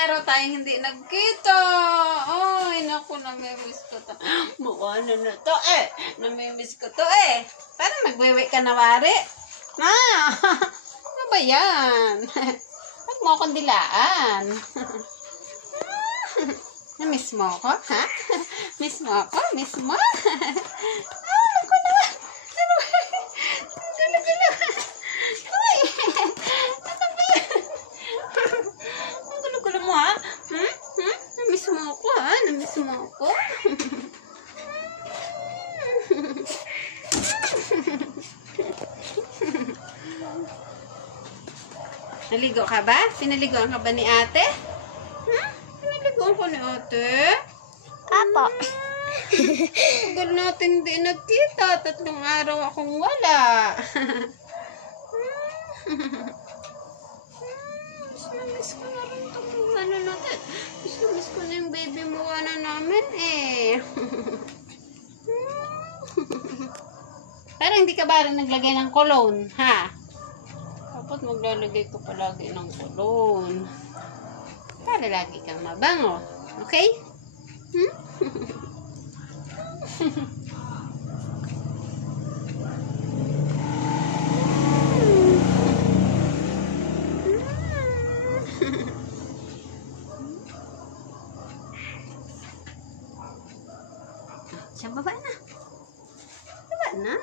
araw tayong hindi nagkita. Ay, naku, namimiss ko to. Mukha na to eh. Namimiss ko to eh. Parang nagwiwi ka na, Wari. Ano ba yan? Huwag mo akong dilaan. Namiss mo ako, ha? Miss mo ako? Miss mo? Naku na. Ano ba? Gulo-gulo. Uy! Ano ba yan? Ang gulo-gulo mo, ha? Namiss mo ako, ha? Namiss mo ako? Naligo ka ba? Pinaligoan ka ba ni ate? Pinaligoan ko ni ate? Apo. Tagal natin hindi nagkita. 3 araw akong wala. Miss ko na rin itong ano natin. Miss ko na yung baby mo na namin eh. Parang hindi ka ba rin naglagay ng cologne, ha? Dapat maglalagay ko palagi ng cologne. Para lagi kang mabango. Okay? Siya, baba na. Baba na.